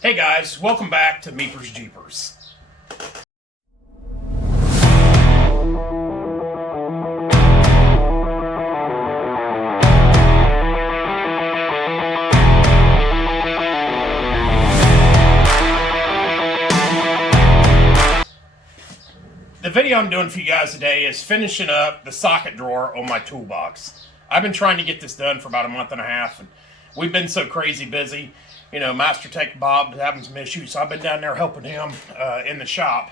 Hey guys, welcome back to Meepers Jeepers. The video I'm doing for you guys today is finishing up the socket drawer on my toolbox. I've been trying to get this done for about a month and a half, and we've been so crazy busy. You know, Master Tech Bob having some issues, so I've been down there helping him in the shop.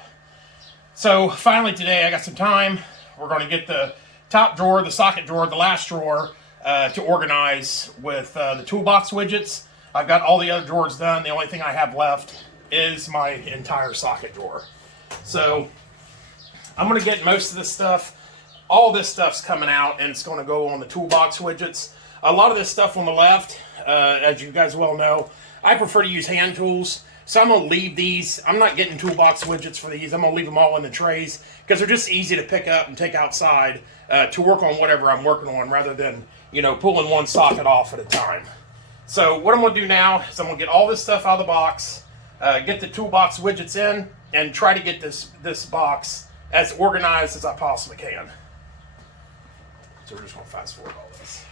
So finally today I got some time. We're going to get the top drawer, the socket drawer, the last drawer to organize with the ToolBox widgets. I've got all the other drawers done. The only thing I have left is my entire socket drawer. So I'm going to get most of this stuff. All this stuff's coming out and it's going to go on the ToolBox widgets. A lot of this stuff on the left, as you guys well know, I prefer to use hand tools, so I'm going to leave these. I'm not getting ToolBox widgets for these. I'm going to leave them all in the trays because they're just easy to pick up and take outside to work on whatever I'm working on rather than, you know, pulling one socket off at a time. So what I'm going to do now is I'm going to get all this stuff out of the box, get the ToolBox widgets in, and try to get this box as organized as I possibly can. So we're just going to fast forward all this.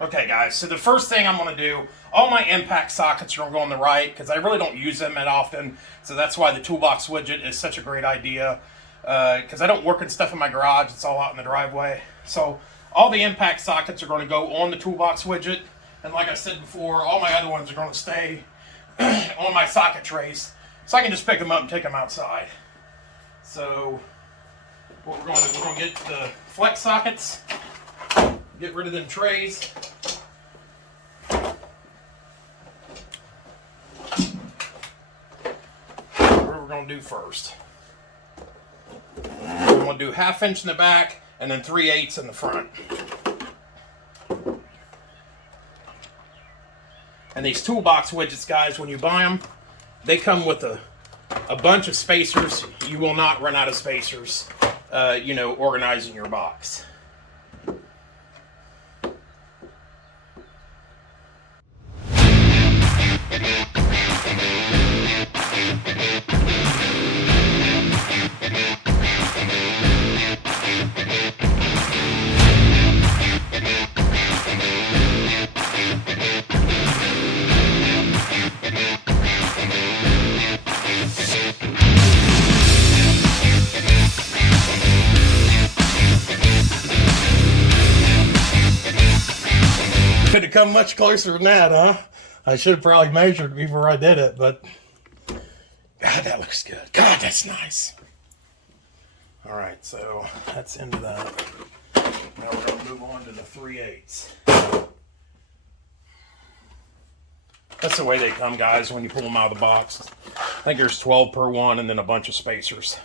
Okay guys, so the first thing I'm going to do, all my impact sockets are going to go on the right because I really don't use them that often, so that's why the ToolBox widget is such a great idea, because I don't work and stuff in my garage, it's all out in the driveway. So all the impact sockets are going to go on the ToolBox widget, and like I said before, all my other ones are going to stay on my socket trays, so I can just pick them up and take them outside. So what we're going to do, we're going to get the flex sockets, get rid of them trays. What we're going to do first, we're going to do 1/2 inch in the back and then 3/8 in the front. And these ToolBox widgets, guys, when you buy them, they come with a bunch of spacers. You will not run out of spacers, you know, organizing your box. Could have come much closer than that, huh? I should have probably measured before I did it, but God, that looks good. God, that's nice. All right, so that's into that. Now we're going to move on to the 3/8. That's the way they come, guys, when you pull them out of the box. I think there's 12 per one and then a bunch of spacers.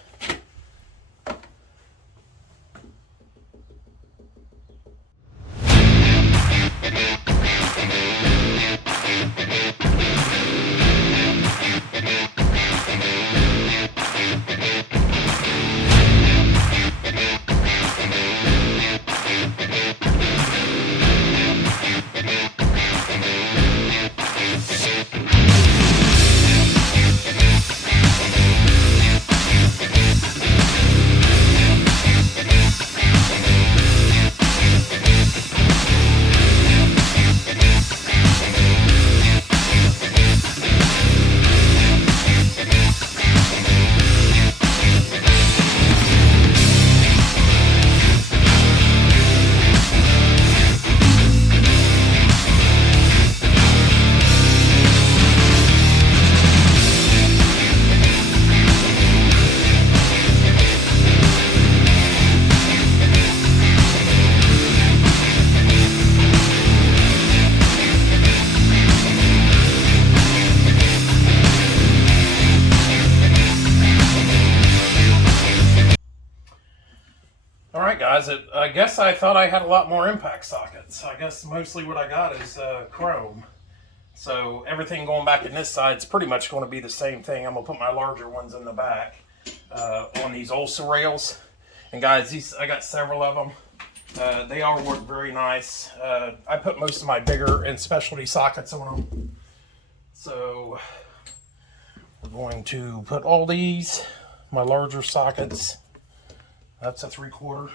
guys, I guess I thought I had a lot more impact sockets. I guess mostly what I got is chrome. So everything going back in this side is pretty much going to be the same thing. I'm going to put my larger ones in the back on these Olsa rails. And guys, these I got several of them. They all work very nice. I put most of my bigger and specialty sockets on them. So we're going to put all these, my larger sockets. That's a 3/4.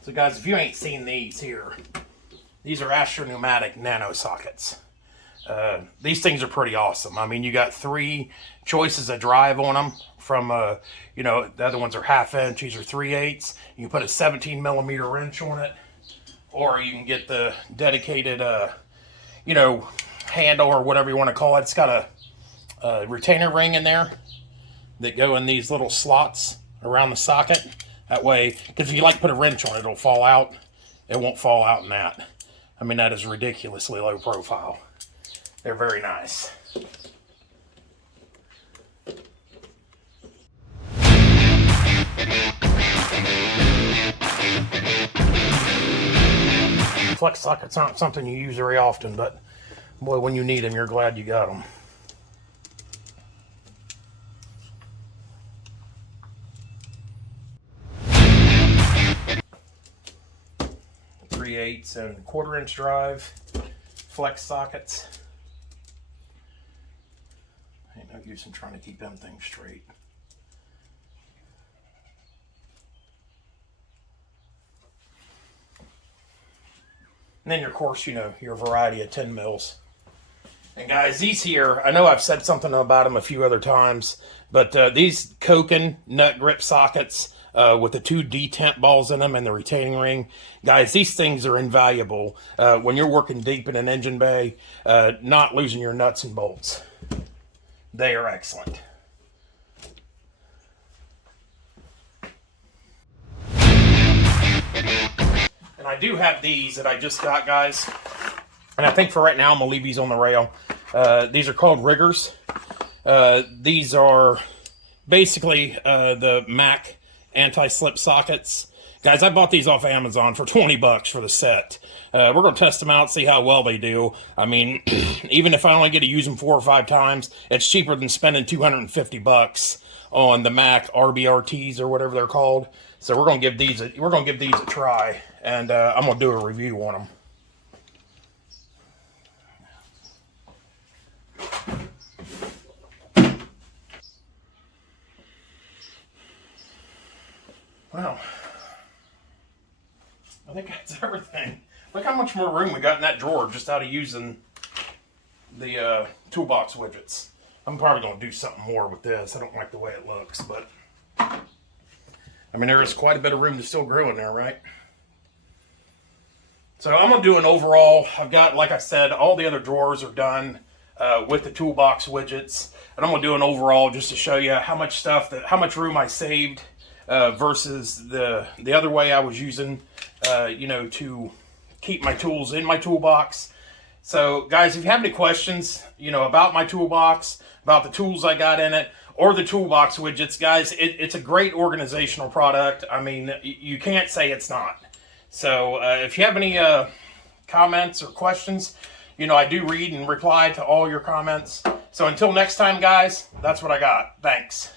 So guys, if you ain't seen these here, these are Astro-Pneumatic nano sockets. These things are pretty awesome. I mean, you got 3 choices of drive on them from, you know, the other ones are 1/2 inch, these are 3/8. You can put a 17mm wrench on it, or you can get the dedicated, you know, handle or whatever you want to call it. It's got a retainer ring in there that go in these little slots around the socket. That way, because if you like put a wrench on it, it'll fall out. It won't fall out in that. I mean, that is ridiculously low profile. They're very nice. Flex sockets aren't something you use very often, but boy, when you need them, you're glad you got them. .3/8 and 1/4 inch drive, flex sockets. Ain't no use in trying to keep them things straight. And then, of course, you know, your variety of 10 mils. And guys, these here, I know I've said something about them a few other times, but these Koken nut grip sockets with the 2 detent balls in them and the retaining ring, guys, these things are invaluable when you're working deep in an engine bay, not losing your nuts and bolts. They are excellent. And I do have these that I just got, guys. And I think for right now, I'm going to leave these on the rail. These are called riggers. These are basically the Mac anti-slip sockets. Guys, I bought these off Amazon for 20 bucks for the set. We're going to test them out, see how well they do. I mean, even if I only get to use them 4 or 5 times, it's cheaper than spending 250 bucks on the Mac RBRTs or whatever they're called. So we're going to give these a try, and I'm going to do a review on them. Well, I think that's everything. Look how much more room we got in that drawer just out of using the ToolBox widgets. I'm probably going to do something more with this. I don't like the way it looks, but I mean, there is quite a bit of room to still grow in there, right? So I'm going to do an overall. I've got, like I said, all the other drawers are done with the ToolBox widgets. And I'm going to do an overall just to show you how much room I saved versus the other way I was using, you know, to keep my tools in my toolbox. So guys, if you have any questions, you know, about my toolbox, about the tools I got in it, or the ToolBox widgets, guys, it's a great organizational product. I mean, you can't say it's not. So if you have any comments or questions, you know, I do read and reply to all your comments. So until next time, guys, that's what I got. Thanks.